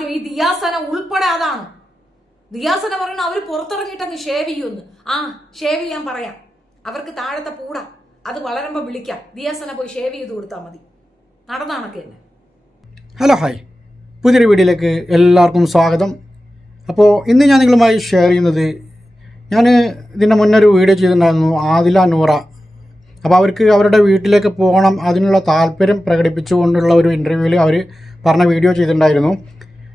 ആദ്യം ഈ ദിയാസന ഉൾപ്പെടെ അതാണ്. ദിയാസന പറയുന്നത് അവർ പുറത്തിറങ്ങിയിട്ടങ്ങ് ഷേവ് ചെയ്യുമെന്ന്. ആ ഷേവ് ചെയ്യാൻ പറയാം, അവർക്ക് താഴത്തെ പൂടാ, അത് വളരുമ്പോൾ വിളിക്കാം. ദിയാസന പോയി ഷേവ് ചെയ്ത് കൊടുത്താൽ മതി. നടന്നാണൊക്കെ തന്നെ. ഹലോ ഹായ്, പുതിയൊരു വീഡിയോയിലേക്ക് എല്ലാവർക്കും സ്വാഗതം. അപ്പോൾ ഇന്ന് ഞാൻ നിങ്ങളുമായി ഷെയർ ചെയ്യുന്നത്, ഞാൻ ഇതിൻ്റെ മുന്നേ ഒരു വീഡിയോ ചെയ്തിട്ടുണ്ടായിരുന്നു ആദില നൂറ. അപ്പോൾ അവർക്ക് അവരുടെ വീട്ടിലേക്ക് പോകണം, അതിനുള്ള താല്പര്യം പ്രകടിപ്പിച്ചുകൊണ്ടുള്ള ഒരു ഇൻ്റർവ്യൂവിൽ അവർ പറഞ്ഞ വീഡിയോ ചെയ്തിട്ടുണ്ടായിരുന്നു.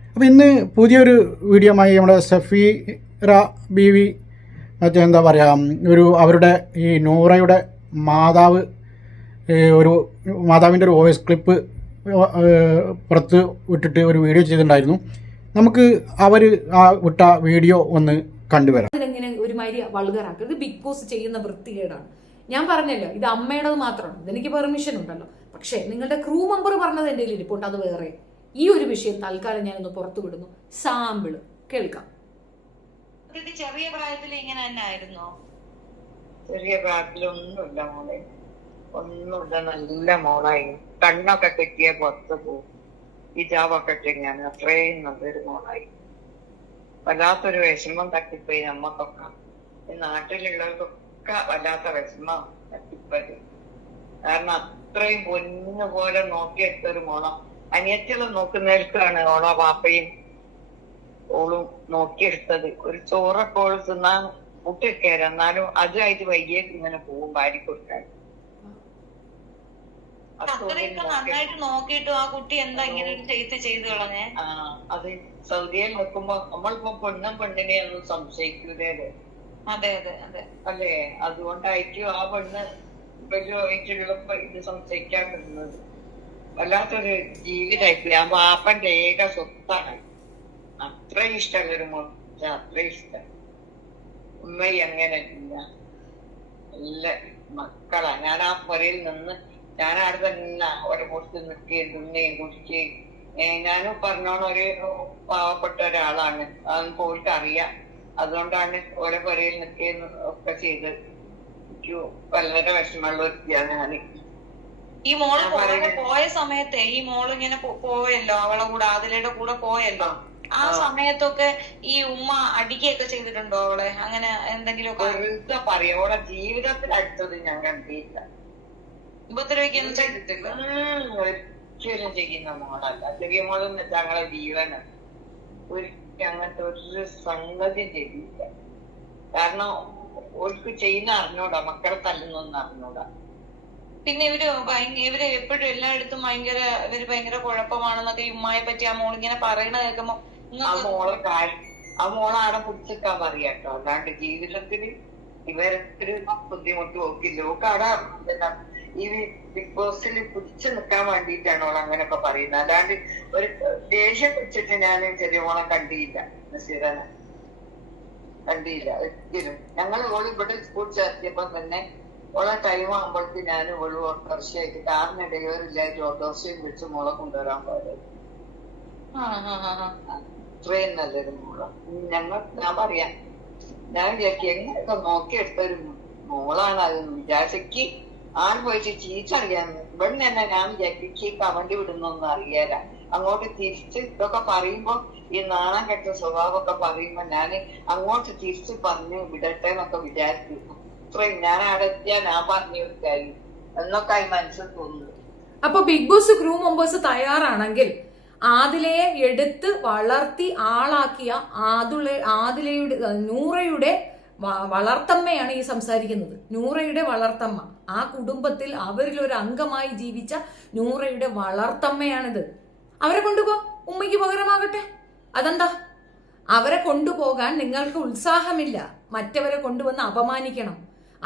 അപ്പോൾ ഇന്ന് പുതിയൊരു വീഡിയോയുമായി നമ്മുടെ സഫീറ ബീവി എന്താ പറയുക, അവരുടെ ഈ നൂറയുടെ മാതാവിൻ്റെ ഒരു വോയിസ് ക്ലിപ്പ് പുറത്ത് വിട്ടിട്ട് ഒരു വീഡിയോ ചെയ്തിട്ടുണ്ടായിരുന്നു. നമുക്ക് അവർ വിട്ട വീഡിയോ ഒന്ന് കണ്ടുവരാം. അതിനെങ്ങനെ ഒരുമാതിരി വൾഗറാക്കരുത്. ബിഗ് ബോസ് ചെയ്യുന്ന വൃത്തികേടാണ്. ഞാൻ പറഞ്ഞല്ലോ, ഇത് അമ്മയുടേത് മാത്രമാണ്, ഇതെനിക്ക് പെർമിഷൻ ഉണ്ടല്ലോ. പക്ഷേ നിങ്ങളുടെ ക്രൂ മെമ്പർ പറഞ്ഞത് എൻ്റെ കയ്യിൽ ഇരിപ്പുണ്ട്, അത് വേറെ. ഈ ഒരു വിഷയം തൽക്കാലം ഞാനൊന്ന് പുറത്തു വിടുന്നു. സാമ്പിള് കേൾക്കാം. ചെറിയ പ്രായത്തിൽ ഇങ്ങനെ തന്നെ ആയിരുന്നോ? ചെറിയ പ്രായത്തിലൊന്നുമില്ല മോളെ, ഒന്നുമില്ല. നല്ല മോളായി. കണ്ണൊക്കെ കെട്ടിയ പുറത്ത് പോകും, ഹിജാബൊക്കെ ഇട്ടിങ്ങനെ. അത്രയും നല്ലൊരു മോളായി. വല്ലാത്തൊരു വിഷമം തട്ടിപ്പോയി നമ്മക്കൊക്കെ, ഈ നാട്ടിലുള്ളവർക്കൊക്കെ വല്ലാത്ത വിഷമം തട്ടിപ്പോയി. കാരണം അത്രയും പൊന്നു പോലെ നോക്കിയെടുത്തൊരു മോളം. അനിയത്തികളും നോക്കുന്നവർക്കാണ് ഓളോ വാപ്പയും ഓളും നോക്കിയെടുത്തത്. ഒരു ചോറൊക്കെ ഓള് തിന്നാൻ മുട്ടിക്കേര, എന്നാലും അതുമായിട്ട് വൈകിയേക്ക് ഇങ്ങനെ പോകും ഭാര്യ കൊടുക്കാൻ. അത്രയൊക്കെ നന്നായിട്ട് നോക്കിയിട്ടു ആ കുട്ടി എന്താ ഇങ്ങനെ ഒരു ചെയ്ത് കളഞ്ഞേ? അത് സൗദിയിൽ വെക്കുമ്പോ നമ്മളിപ്പോ പെണ്ണിനെ ഒന്നും സംശയിക്കൂലേ? അതെ അതെ അതെ അല്ലേ? അതുകൊണ്ടായിരിക്കും ആ പെണ്ണ് വലിയ ഇത് സംശയിക്കാൻ പറ്റുന്നത്. വല്ലാത്തൊരു ജീവിതമായിട്ട് ആ വാപ്പന്റെ ഏക സ്വത്താണ്. അത്ര ഇഷ്ടമുള്ളൊരു മോൻ, അത്ര ഇഷ്ടം. ഉമ്മയും അങ്ങനെ ഇല്ല, നല്ല മക്കളാ. ഞാൻ ആ പുരയിൽ നിന്ന് ഞാൻ അവിടെ തന്നെ ഓരോ കൊടുത്ത് നിൽക്കുകയും തിന്നുകയും കുടിക്കുകയും. ഞാനും പറഞ്ഞോണം ഒരു പാവപ്പെട്ട ഒരാളാണ്, അതൊന്നും പോയിട്ട് അറിയാം. അതുകൊണ്ടാണ് ഓരോ പുരയിൽ നിൽക്കുകയും ഒക്കെ ചെയ്ത്. എനിക്ക് വളരെ വിഷമമുള്ള വ്യക്തിയാണ് ഞാൻ. ഈ മോള് പോയ സമയത്തെ ഈ മോള് ഇങ്ങനെ പോയല്ലോ, അവളെ കൂടെ ആദിലയുടെ കൂടെ പോയല്ലോ. ആ സമയത്തൊക്കെ ഈ ഉമ്മ അടിക്കുകയൊക്കെ ചെയ്തിട്ടുണ്ടോ അവളെ? അങ്ങനെ എന്തെങ്കിലും വെറുതെ പറയാം. അവളെ ജീവിതത്തിൽ അടുത്തത് ഞാൻ കണ്ടില്ല. ഉപദ്രവിക്കൊന്നും ചെയ്തിട്ടില്ല. ഒരിക്കലും ചെയ്യുന്ന മോളല്ല. ചെറിയ മോളെന്ന് വെച്ചാൽ ഞങ്ങളെ ജീവനാണ്. ഒരിക്കലും അങ്ങനത്തെ ഒരു സംഗതി ചെയ്യില്ല. കാരണം ഓർക്ക് ചെയ്യുന്ന അറിഞ്ഞൂടാ, മക്കളെ തല്ലുന്നൊന്നും അറിഞ്ഞൂടാ. പിന്നെ ഇവര് എപ്പോഴും എല്ലായിടത്തും ഭയങ്കര കുഴപ്പമാണെന്നൊക്കെ ഈ ഉമ്മയെ പറ്റി ആ മോളിങ്ങനെ പറയണ കേൾക്കുമ്പോ ആ മോളെ ആടെ പിടിച്ചിക്കാൻ പറയാട്ടോ. അല്ലാണ്ട് ജീവിതത്തില് ഇവരൊരു ബുദ്ധിമുട്ട് നോക്കില്ല. ഓക്ക് ആടെ ഈ ബിഗ് ബോസിൽ പിടിച്ചു നിൽക്കാൻ വേണ്ടിയിട്ടാണ് ഓൾ അങ്ങനെയൊക്കെ പറയുന്നത്. അല്ലാണ്ട് ഒരു ദേഷ്യം പിടിച്ചിട്ട് ഞാൻ ചെറിയ മോളെ കണ്ടിയില്ല. നസീറനെ കണ്ടിയില്ല ഒരിക്കലും. ഞങ്ങൾ ഓൾ ഇവിടെ സ്കൂൾ ചേർത്തിയപ്പോ തന്നെ ഓളെ ടൈം ആകുമ്പോഴേക്ക് ഞാൻ ഓള് ഓട്ടോറിക്ഷയായിട്ട് കാറിന് ഡ്രൈവറില്ലായിട്ട് ഓട്ടോറിക്ഷയും വിളിച്ച് മോളെ കൊണ്ടുവരാൻ പോയത്. അത്രയും നല്ലൊരു മോള്. ഞാൻ പറയാം, ഞാൻ വിചാരിക്കും എങ്ങനെയൊക്കെ നോക്കിയെടുത്തൊരു മോളാണ് അത് വിചാരിച്ചക്ക്. ആൾ പോയിട്ട് ചീച്ചറിയാൻ ഇവിടെ തന്നെ ഞാൻ വിചാരിക്കും കവണ്ടി വിടുന്നൊന്നും അറിയാല. അങ്ങോട്ട് തിരിച്ച് ഇതൊക്കെ പറയുമ്പോ ഈ നാണം കെട്ട സ്വഭാവമൊക്കെ പറയുമ്പോ ഞാൻ അങ്ങോട്ട് തിരിച്ച് പറഞ്ഞു വിടട്ടെ എന്നൊക്കെ വിചാരിച്ചു. അത്രയും ഞാൻ അവിടെ എത്തിയാ ഞാൻ പറഞ്ഞു കൊടുക്കായി എന്നൊക്കെ ആയി മനസ്സിൽ തോന്നുന്നു. അപ്പൊ ബിഗ് ബോസ് ക്രൂ മെമ്പേഴ്സ് തയ്യാറാണെങ്കിൽ ആദിലയെ എടുത്ത് വളർത്തി ആളാക്കിയ ആദിലയുടെ നൂറയുടെ വളർത്തമ്മയാണ് ഈ സംസാരിക്കുന്നത്. നൂറയുടെ വളർത്തമ്മ, ആ കുടുംബത്തിൽ അവരിൽ ഒരു അംഗമായി ജീവിച്ച നൂറയുടെ വളർത്തമ്മയാണിത്. അവരെ കൊണ്ടുപോ, ഉമ്മയ്ക്ക് പകരമാകട്ടെ. അതെന്താ? അവരെ കൊണ്ടുപോകാൻ നിങ്ങൾക്ക് ഉത്സാഹമില്ല. മറ്റവരെ കൊണ്ടുവന്ന് അപമാനിക്കണം.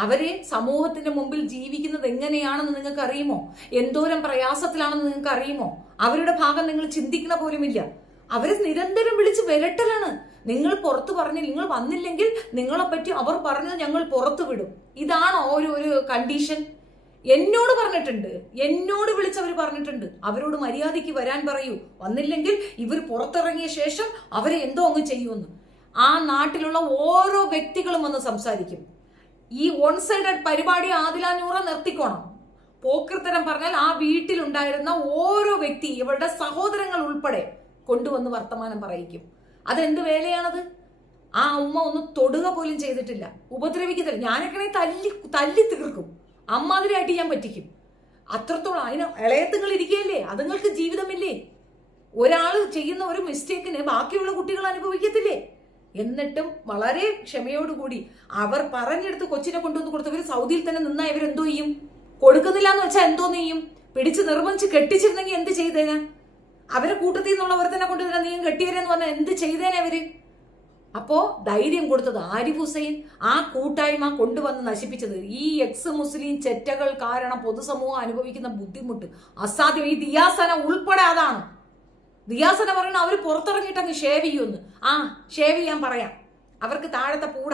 അവര് സമൂഹത്തിന്റെ മുമ്പിൽ ജീവിക്കുന്നത് എങ്ങനെയാണെന്ന് നിങ്ങൾക്ക് അറിയുമോ? എന്തോരം പ്രയാസത്തിലാണെന്ന് നിങ്ങൾക്ക് അറിയുമോ? അവരുടെ ഭാഗം നിങ്ങൾ ചിന്തിക്കണ പോലുമില്ല. അവരെ നിരന്തരം വിളിച്ച് വിരട്ടലാണ്. നിങ്ങൾ പുറത്തു പറഞ്ഞ് നിങ്ങൾ വന്നില്ലെങ്കിൽ നിങ്ങളെ പറ്റി അവർ പറഞ്ഞത് ഞങ്ങൾ പുറത്തു വിടും. ഇതാണ് ഒരു കണ്ടീഷൻ. എന്നോട് പറഞ്ഞിട്ടുണ്ട്, എന്നോട് വിളിച്ചവർ പറഞ്ഞിട്ടുണ്ട്, അവരോട് മര്യാദയ്ക്ക് വരാൻ പറയൂ, വന്നില്ലെങ്കിൽ ഇവർ പുറത്തിറങ്ങിയ ശേഷം അവരെ എന്തോ അങ്ങ് ചെയ്യുമെന്ന്. ആ നാട്ടിലുള്ള ഓരോ വ്യക്തികളും വന്ന് സംസാരിക്കും. ഈ വൺ സൈഡഡ് പരിപാടി ആദില നൂറ നിർത്തിക്കോണം. പോക്കൃത്തരം പറഞ്ഞാൽ ആ വീട്ടിലുണ്ടായിരുന്ന ഓരോ വ്യക്തി, ഇവരുടെ സഹോദരങ്ങൾ ഉൾപ്പെടെ കൊണ്ടുവന്ന് വർത്തമാനം പറയിക്കും. അതെന്ത് വേലയാണത്? ആ ഉമ്മ ഒന്ന് തൊടുക പോലും ചെയ്തിട്ടില്ല, ഉപദ്രവിക്കത്തില്ല. ഞാനൊക്കെ തല്ലി തീർക്കും, അമ്മാതിരിയായിട്ട് ഞാൻ പറ്റിക്കും. അത്രത്തോളം. അതിന് ഇളയത്തുങ്ങൾ ഇരിക്കുകയല്ലേ, അതുങ്ങൾക്ക് ജീവിതമില്ലേ? ഒരാള് ചെയ്യുന്ന ഒരു മിസ്റ്റേക്കിന് ബാക്കിയുള്ള കുട്ടികൾ അനുഭവിക്കത്തില്ലേ? എന്നിട്ടും വളരെ ക്ഷമയോടുകൂടി അവർ പറഞ്ഞെടുത്ത് കൊച്ചിനെ കൊണ്ടുവന്ന് കൊടുത്തവർ സൗദിയിൽ തന്നെ നിന്നാ ഇവരെന്തോ ചെയ്യും? കൊടുക്കുന്നില്ല എന്ന് വെച്ചാൽ എന്തോ ചെയ്യും? പിടിച്ച് നിർബന്ധിച്ച് കെട്ടിച്ചിരുന്നെങ്കിൽ എന്ത് ചെയ്തേനാ? അവരെ കൂട്ടത്തിൽ നിന്നുള്ളവർ തന്നെ കൊണ്ടുവരാൻ നീ കെട്ടിയവരെന്ന് പറഞ്ഞാൽ എന്ത് ചെയ്തേനെ അവര്? അപ്പോ ധൈര്യം കൊടുത്തത് ആരിഫ് ഹുസൈൻ, ആ കൂട്ടായ്മ കൊണ്ടുവന്ന് നശിപ്പിച്ചത് ഈ എക്സ് മുസ്ലിം ചെറ്റകൾ കാരണം പൊതുസമൂഹം അനുഭവിക്കുന്ന ബുദ്ധിമുട്ട് അസാധ്യം. ഈ ദിയാസന ഉൾപ്പെടെ അതാണ്. ദിയാസന പറയണ അവര് പുറത്തിറങ്ങിയിട്ട് അങ്ങ് ഷേവ് ചെയ്യുമെന്ന്. ആ ഷേവ് ചെയ്യാൻ പറയാം, അവർക്ക് താഴത്തെ പൂട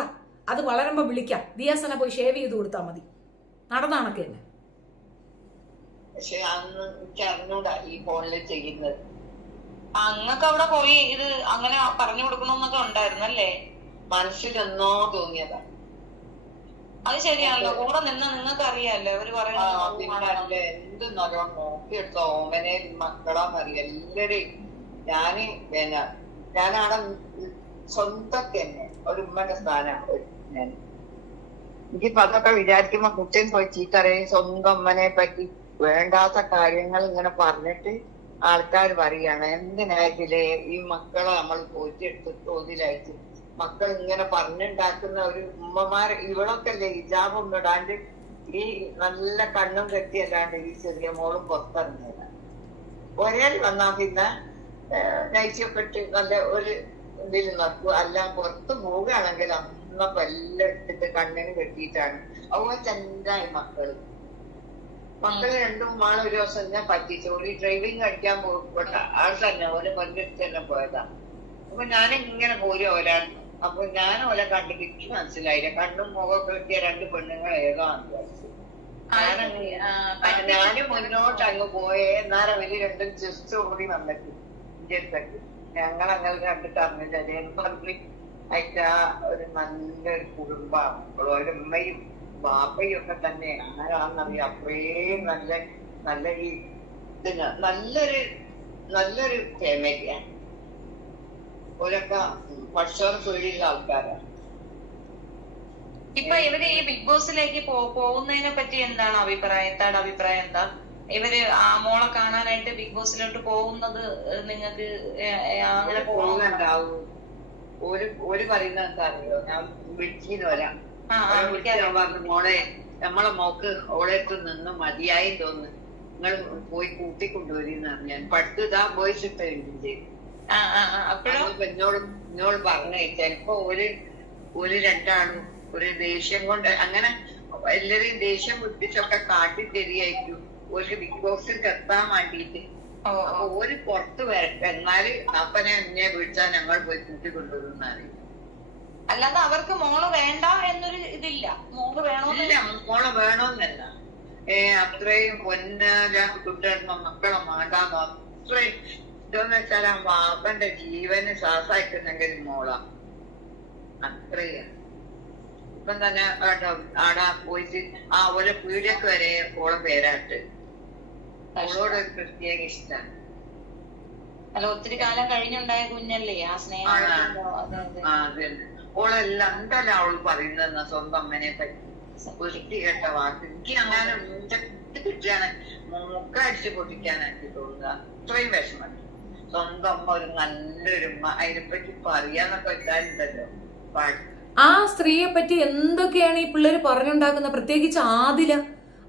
അത് വളരുമ്പോ വിളിക്കാം. ദിയാസന പോയി ഷേവ് ചെയ്ത് കൊടുത്താൽ മതി. നടന്നാണൊക്കെ തന്നെ. പക്ഷെ അന്ന് എനിക്ക് അറിഞ്ഞൂടാ ഈ ഫോണില് ചെയ്യുന്നത്. അങ്ങക്ക് അവിടെ പോയി ഇത് അങ്ങനെ പറഞ്ഞു കൊടുക്കണമെന്നൊക്കെ ഉണ്ടായിരുന്നല്ലേ? മനസ്സിലെന്നോ തോന്നിയതാ. അത് ശരിയാണല്ലോ, കൂടെ നിന്ന് നിങ്ങൾക്ക് അറിയാല്ലേ അവര് പറയുന്നത്. എന്ത് നല്ലോണം നോക്കിയെടുത്ത ഓമനെ മക്കളാന്നറിയ എല്ലാരെയും. ഞാനവിടെ സ്വന്തക്ക് തന്നെ ഒരു ഉമ്മന്റെ സ്ഥാനമാണ് ഞാൻ. എനിക്കിപ്പോ അതൊക്കെ വിചാരിക്കുമ്പോ കുട്ടിയും പോയി ചീത്തറിയും. സ്വന്തം അമ്മനെ പറ്റി വേണ്ടാത്ത കാര്യങ്ങൾ ഇങ്ങനെ പറഞ്ഞിട്ട് ആൾക്കാർ പറയാണ് എന്തിനായിട്ടില്ലേ ഈ മക്കളെ നമ്മൾ പോറ്റിയെടുത്ത് തോതിലായിട്ട് മക്കൾ ഇങ്ങനെ പറഞ്ഞുണ്ടാക്കുന്ന ഒരു ഉമ്മമാര്. ഇവളൊക്കെ അല്ലേ ഹിജാബൊന്നും ഇടാണ്ട് ഈ നല്ല കണ്ണും കെട്ടിയല്ലാണ്ട് ഈ ചെറിയ മോളും പുറത്തിറങ്ങിയതാണ്. ഒരേ വന്നാ പിന്നെ നൈറ്റൊക്കെ ഇട്ട് നല്ല ഒരു ഇതിൽ നടക്കും. അല്ല പുറത്ത് പോവുകയാണെങ്കിൽ അന്നപ്പോ എല്ലാം എടുത്തിട്ട് കണ്ണിന് കെട്ടിയിട്ടാണ്. അതുപോലെ തന്നെ മക്കള് രണ്ടും മാള് ഒരു ദിവസം ഞാൻ പറ്റിച്ചു. ഒരു ഡ്രൈവിംഗ് കഴിക്കാൻ പോകപ്പെട്ട ആൾ തന്നെ ഓരോ കൊല്ലെടുത്ത് തന്നെ പോയതാ. അപ്പൊ ഞാനിങ്ങനെ പോരും ഓലാണ്. അപ്പൊ ഞാൻ ഓല കണ്ടിട്ട് എനിക്ക് മനസ്സിലായില്ല. കണ്ണും മുഖമൊക്കെ കിട്ടിയ രണ്ട് പെണ്ണുങ്ങൾ ഏതാന്ന് വിചാരിച്ചു. ഞാനും മുന്നോട്ട് അങ്ങ് പോയേ. എന്നാലും അവര് രണ്ടും ജസ്റ്റ് ഓടി വന്നിട്ട് ഇന്ത്യയിലേക്ക് ഞങ്ങൾ അങ്ങനെ കണ്ടിട്ട് അറിഞ്ഞില്ല. ഞാൻ പറഞ്ഞു അയച്ചാ ഒരു നല്ലൊരു കുടുംബമാണ്. ഒരു ഉമ്മയും ബാപ്പയും ഒക്കെ തന്നെയാണ്. ആരാന്നറിയാം. അത്രയും നല്ല ഈ ഇതിന് നല്ലൊരു ഫാമിലിയാണ്. ഓരൊക്കെ പക്ഷോറ് പേടിയുള്ള ആൾക്കാരാണ്. ഇപ്പൊ ഇവര് ഈ ബിഗ് ബോസിലേക്ക് പോകുന്നതിനെ പറ്റി എന്താണ് അഭിപ്രായം? എന്താണ് അഭിപ്രായം? എന്താ ഇവര് ആ മോളെ കാണാനായിട്ട് ബിഗ് ബോസിലോട്ട് പോകുന്നത് നിങ്ങൾക്ക് അങ്ങനെ പോകുന്നുണ്ടാവും? ഒരു പറയുന്നത് എന്താ അറിയോ, ഞാൻ വിളിച്ചിന്ന് വരാം. മോളെ നമ്മളെ മോക്ക് ഓളെടുത്ത് നിന്ന് മതിയായി തോന്നുന്നു, നിങ്ങൾ പോയി കൂട്ടിക്കൊണ്ടുവരുന്നാണ് ഞാൻ. പടുത്താ വോയിസ് ഇട്ടുണ്ട്. എന്നോട് പറഞ്ഞേ ചിലപ്പോ ഒരു രണ്ടാളും ഒരു ദേഷ്യം കൊണ്ട് അങ്ങനെ എല്ലാരെയും ദേഷ്യം പിടിപ്പിച്ചൊക്കെ കാട്ടിത്തരിയായിരിക്കും ഒരു ബിഗ് ബോക്സിൽ എത്താൻ വേണ്ടിട്ട്. അപ്പൊ ഒരു പുറത്ത് വരട്ടെ, എന്നാല് അപ്പനെ എന്നെ വിളിച്ചാൽ ഞങ്ങൾ പോയി കൂട്ടിക്കൊണ്ടുവരുന്നാണ്. അല്ലാതെ അവർക്ക് മോള് വേണ്ട എന്നൊരു ഇതില്ല. മോള് വേണമെന്നില്ല. മോളെ വേണമെന്നല്ല, അത്രയും പൊന്നാല കുട്ടികളുടെ മക്കളെ മാണ്ടാന്ന് അത്രയും ഇതെന്ന് വെച്ചാൽ ആ വാപ്പന്റെ ജീവന് ശ്വാസമായിട്ടുണ്ടെങ്കിൽ മോളാ അത്രയും. ഇപ്പം തന്നെ ആടാ പോയിട്ട് ആ ഓരോ പീഡിയൊക്കെ വരെ ഓളെ പേരാട്ട് അവളോട് ഒരു പ്രത്യേക ഇഷ്ടമാണ്. അല്ല ഒത്തിരി കാലം കഴിഞ്ഞുണ്ടായ കുഞ്ഞല്ലേ ആ സ്നേഹം. അതെ, ഓളെല്ലാം എന്തല്ല അവള് പറയുന്ന സ്വന്തം അമ്മനെ പറ്റി വൃത്തി കേട്ട വാക്ക്. എനിക്ക് അങ്ങനെ കിട്ടിയാണ് മുക്കടിച്ച് പൊട്ടിക്കാനായിട്ട് തോന്നുക. അത്രയും വിഷമം. സ്വന്തം അമ്മ ഒരു നല്ലൊരു ഉമ്മ, അതിനെപ്പറ്റി പറയാന്നൊക്കെ വെച്ചാലുണ്ടല്ലോ പാട്ട്. ആ സ്ത്രീയെ പറ്റി എന്തൊക്കെയാണ് ഈ പിള്ളേര് പറഞ്ഞുണ്ടാക്കുന്ന, പ്രത്യേകിച്ച് ആദില.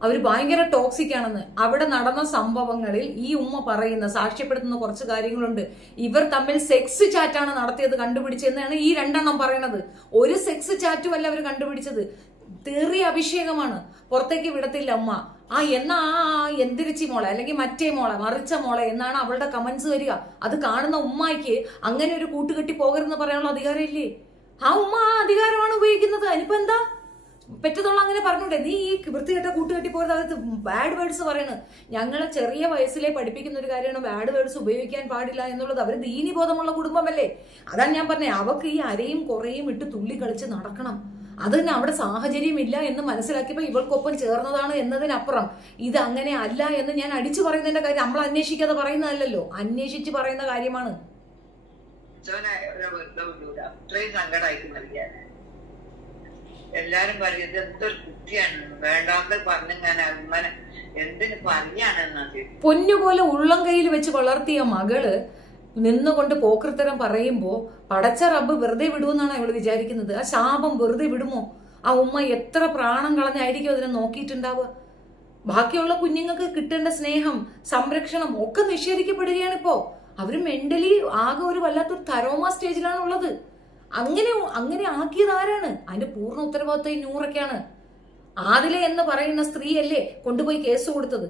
അവര് ഭയങ്കര ടോക്സിക് ആണെന്ന്. അവിടെ നടന്ന സംഭവങ്ങളിൽ ഈ ഉമ്മ പറയുന്ന സാക്ഷ്യപ്പെടുത്തുന്ന കുറച്ച് കാര്യങ്ങളുണ്ട്. ഇവർ തമ്മിൽ സെക്സ് ചാറ്റാണ് നടത്തിയത് കണ്ടുപിടിച്ചെന്നാണ് ഈ രണ്ടെണ്ണം പറയണത്. ഒരു സെക്സ് ചാറ്റും അല്ല അവർ കണ്ടുപിടിച്ചത്, തെറി അഭിഷേകമാണ്. പുറത്തേക്ക് വിടത്തില്ല അമ്മ. എന്നാ എന്തിരിച്ചി മോളെ അല്ലെങ്കിൽ മറ്റേ മോളെ മറിച്ച മോളെ എന്നാണ് അവളുടെ കമന്റ്സ് വരിക. അത് കാണുന്ന ഉമ്മായിക്ക് അങ്ങനെ ഒരു കൂട്ടുകെട്ടി പോകരുതെന്ന് പറയാനുള്ള അധികാരം ഇല്ലേ? ആ ഉമ്മ ആ അധികാരമാണ് ഉപയോഗിക്കുന്നത്. അതിനിപ്പോ എന്താ പെറ്റതുള്ള അങ്ങനെ പറഞ്ഞൂടെ? നീ ഈ വൃത്തികെട്ട കൂട്ടുകെട്ടി പോയത് അകത്ത് ബാഡ് വേർഡ്സ് പറയണ്. ഞങ്ങളെ ചെറിയ വയസ്സിലെ പഠിപ്പിക്കുന്ന ഒരു കാര്യമാണ് ബാഡ് വേർഡ്സ് ഉപയോഗിക്കാൻ പാടില്ല എന്നുള്ളത്. അവര് ദീനിബോധമുള്ള കുടുംബമല്ലേ? അതാണ് ഞാൻ പറഞ്ഞത്. അവക്ക് ഈ അരയും കുറയും ഇട്ട് തുള്ളി കളിച്ച് നടക്കണം. അത് തന്നെ അവിടെ സാഹചര്യമില്ല എന്ന് മനസ്സിലാക്കിയപ്പോ ഇവൾക്കൊപ്പം ചേർന്നതാണ് എന്നതിനപ്പുറം ഇത് അങ്ങനെ അല്ല എന്ന് ഞാൻ അടിച്ചു പറയുന്നതിന്റെ കാര്യം നമ്മൾ അന്വേഷിക്കാതെ പറയുന്നതല്ലല്ലോ, അന്വേഷിച്ച് പറയുന്ന കാര്യമാണ്. പഠിച്ചവനായ വെറുതെ വിടൂല. അത്രയും സങ്കടമായിട്ട് മരിക്കാൻ. എല്ലാരും പറയും ഇത് എന്തൊരു കുട്ടിയാണ്, വേണ്ടാത്ത പറഞ്ഞാൽ അമ്മനെ എന്തിന് പറയാണെന്നാ. പൊന്നുപോലെ ഉള്ളം കയ്യിൽ വെച്ച് വളർത്തിയ മകള് നിന്നുകൊണ്ട് പോക്കൃത്തരം പറയുമ്പോ പടച്ച റബ്ബ് വെറുതെ വിടുമെന്നാണ് അവള് വിചാരിക്കുന്നത്. ആ ശാപം വെറുതെ വിടുമോ? ആ ഉമ്മ എത്ര പ്രാണം കളഞ്ഞായിരിക്കും അതിനെ നോക്കിയിട്ടുണ്ടാവുക. ബാക്കിയുള്ള കുഞ്ഞുങ്ങൾക്ക് കിട്ടേണ്ട സ്നേഹം, സംരക്ഷണം ഒക്കെ നിഷേധിക്കപ്പെടുകയാണ് ഇപ്പോ. അവര് മെന്റലി ആകെ ഒരു വല്ലാത്തൊരു തരോമ സ്റ്റേജിലാണ് ഉള്ളത്. അങ്ങനെ ആക്കിയത് ആരാണ്? അതിന്റെ പൂർണ്ണ ഉത്തരവാദിത്വം ഈ നൂറൊക്കെയാണ്. ആദില എന്ന് പറയുന്ന സ്ത്രീയല്ലേ കൊണ്ടുപോയി കേസ് കൊടുത്തത്.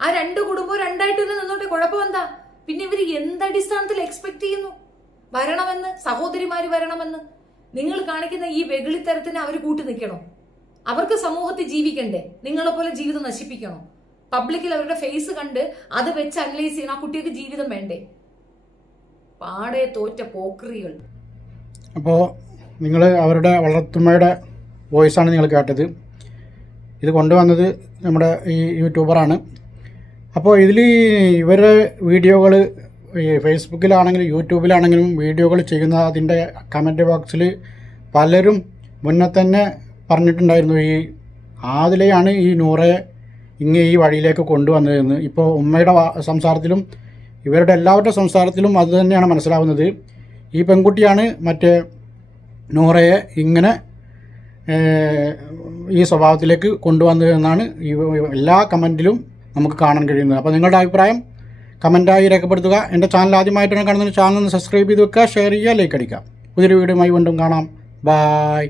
ആ രണ്ട് കുടുംബവും രണ്ടായിട്ട് തന്നെ നിന്നോട്ടെ, കുഴപ്പം എന്താ? പിന്നെ ഇവര് എന്തടിസ്ഥാനത്തിൽ എക്സ്പെക്ട് ചെയ്യുന്നു വരണമെന്ന്? സഹോദരിമാര് വരണമെന്ന്? നിങ്ങൾ കാണിക്കുന്ന ഈ വെകിളിത്തരത്തിന് അവർ കൂട്ടി നിൽക്കണോ? അവർക്ക് സമൂഹത്തിൽ ജീവിക്കണ്ടേ? നിങ്ങളെ പോലെ ജീവിതം നശിപ്പിക്കണോ? പബ്ലിക്കിൽ അവരുടെ ഫേസ് കണ്ട് അത് വെച്ച് അനലൈസ് ചെയ്യണം. ആ കുട്ടിക്ക് ജീവിതം വേണ്ടേ? പാടെ തോറ്റ പോക്രികൾ. അപ്പോൾ നിങ്ങൾ അവരുടെ വളർത്തുമ്മയുടെ വോയിസാണ് നിങ്ങൾ കേട്ടത്. ഇത് കൊണ്ടുവന്നത് നമ്മുടെ ഈ യൂട്യൂബറാണ്. അപ്പോൾ ഇതിൽ ഇവരുടെ വീഡിയോകൾ ഈ ഫേസ്ബുക്കിലാണെങ്കിലും യൂട്യൂബിലാണെങ്കിലും വീഡിയോകൾ ചെയ്യുന്ന അതിൻ്റെ കമൻറ്റ് ബോക്സിൽ പലരും മുന്നേ തന്നെ പറഞ്ഞിട്ടുണ്ടായിരുന്നു ഈ ആദിലയാണ് ഈ നൂറയെ ഈ വഴിയിലേക്ക് കൊണ്ടുവന്നതെന്ന്. ഇപ്പോൾ ഉമ്മയുടെ സംസാരത്തിലും ഇവരുടെ എല്ലാവരുടെ സംസാരത്തിലും അത് തന്നെയാണ് മനസ്സിലാവുന്നത്. ഈ പെൺകുട്ടിയാണ് മറ്റേ നൂറയെ ഇങ്ങനെ ഈ സ്വഭാവത്തിലേക്ക് കൊണ്ടുവന്നതെന്നാണ് ഈ എല്ലാ കമൻറ്റിലും നമുക്ക് കാണാൻ കഴിയുന്നത്. അപ്പോൾ നിങ്ങളുടെ അഭിപ്രായം കമൻറ്റായി രേഖപ്പെടുത്തുക. എൻ്റെ ചാനൽ ആദ്യമായിട്ടാണ് കാണുന്നത്, ചാനൽ ഒന്ന് സബ്സ്ക്രൈബ് ചെയ്ത് വെക്കുക, ഷെയർ ചെയ്യുക, ലൈക്ക് അടിക്കുക. പുതിയൊരു വീഡിയോയുമായി വീണ്ടും കാണാം. ബായ്.